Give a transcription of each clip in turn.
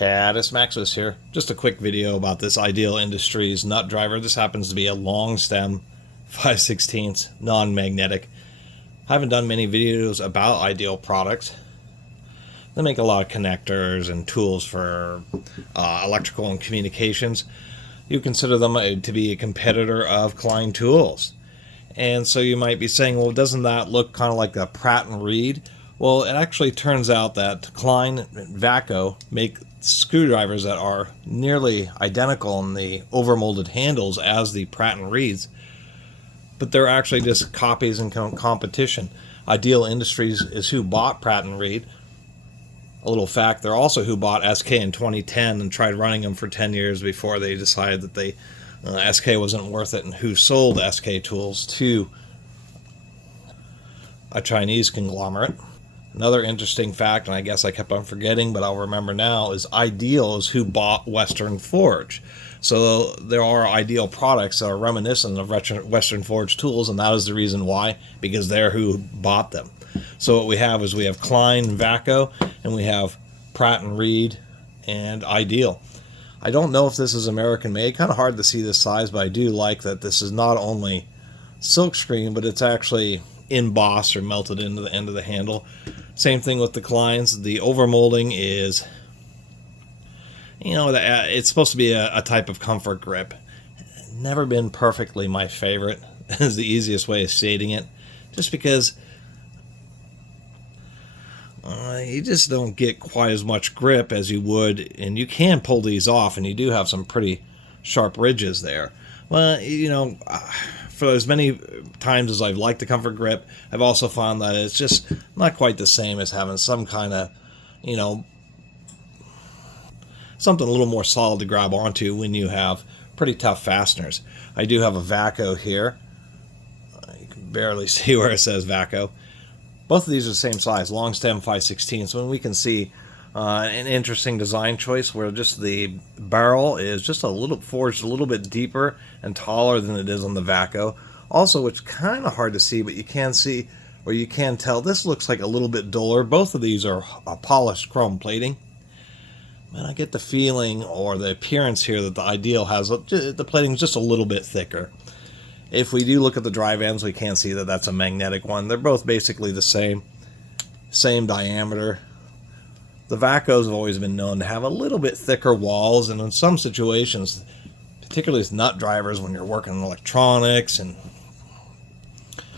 Catus, Maximus here. Just a quick video about this Ideal Industries nut driver. This happens to be a long stem 5/16 non-magnetic. I haven't done many videos about Ideal products. They make a lot of connectors and tools for electrical and communications. You consider them to be a competitor of Klein tools. And so you might be saying, well, doesn't that look kind of like a Pratt Reed? Well, it actually turns out that Klein and Vaco make screwdrivers that are nearly identical in the overmolded handles as the Pratt Reeds, but they're actually just copies in competition. Ideal Industries is who bought Pratt Reed. A little fact, they're also who bought SK in 2010 and tried running them for 10 years before they decided that SK wasn't worth it, and who sold SK tools to a Chinese conglomerate. Another interesting fact, and I guess I kept on forgetting, but I'll remember now, is Ideal is who bought Western Forge. So there are Ideal products that are reminiscent of Western Forge tools, and that is the reason why, because they're who bought them. So what we have is we have Klein and Vaco, and we have Pratt and Reed and Ideal. I don't know if this is American made. Kind of hard to see this size, but I do like that this is not only silkscreen, but it's actually embossed or melted into the end of the handle. Same thing with the Kleins. The overmolding is, it's supposed to be a type of comfort grip. Never been perfectly my favorite, is the easiest way of stating it. Just because you just don't get quite as much grip as you would, and you can pull these off, and you do have some pretty sharp ridges there. Well, for as many times as I've liked the comfort grip, I've also found that it's just not quite the same as having some kind of, something a little more solid to grab onto when you have pretty tough fasteners. I do have a Vaco here. You can barely see where it says Vaco. Both of these are the same size, long stem 5/16. So we can see an interesting design choice where just the barrel is just forged a little bit deeper and taller than it is on the Vaco. Also, it's kind of hard to see, but you can see, or you can tell, this looks like a little bit duller. Both of these are polished chrome plating. And I get the feeling or the appearance here that the Ideal has, the plating is just a little bit thicker. If we do look at the drive ends, we can see that that's a magnetic one. They're both basically the same diameter. The Vacos have always been known to have a little bit thicker walls, and in some situations, particularly with nut drivers, when you're working on electronics and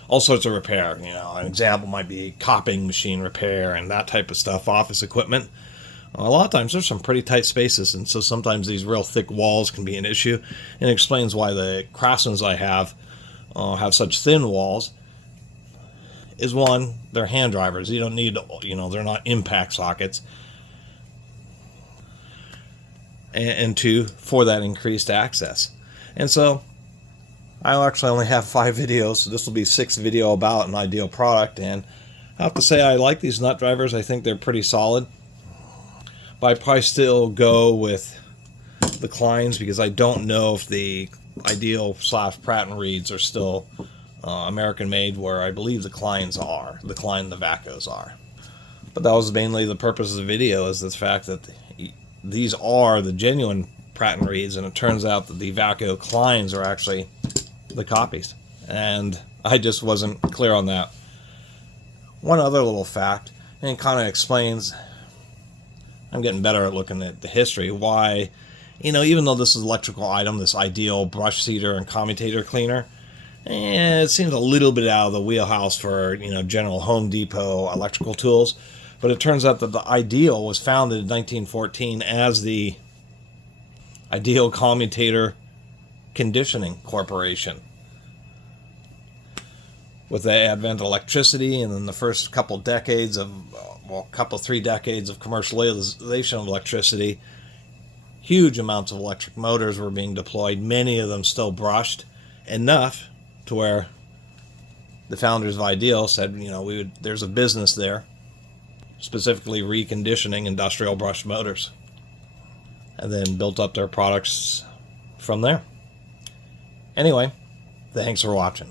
all sorts of repair, an example might be copying machine repair and that type of stuff, office equipment. A lot of times there's some pretty tight spaces, and so sometimes these real thick walls can be an issue, and it explains why the Craftsmans I have such thin walls. Is one, they're hand drivers. You don't need, they're not impact sockets. And two, for that increased access. And so I'll actually only have 5 videos, so this will be 6th video about an Ideal product, and I have to say I like these nut drivers. I think they're pretty solid. But I'd probably still go with the Kleins because I don't know if the Ideal / Pratt & Reeds are still American made, where I believe the Kleins are. The Klein and the Vacos are. But that was mainly the purpose of the video, is the fact that these are the genuine Pratt & Reeds, and it turns out that the Vaco Kleins are actually the copies. And I just wasn't clear on that. One other little fact, and it kind of explains, I'm getting better at looking at the history, why, even though this is an electrical item, this Ideal brush seeder and commutator cleaner, it seems a little bit out of the wheelhouse for, general Home Depot electrical tools. But it turns out that the Ideal was founded in 1914 as the Ideal Commutator Conditioning Corporation. With the advent of electricity, and then the first couple 3 decades of commercialization of electricity, huge amounts of electric motors were being deployed, many of them still brushed, enough to where the founders of Ideal said, there's a business there, specifically reconditioning industrial brushed motors, and then built up their products from there. Anyway, thanks for watching.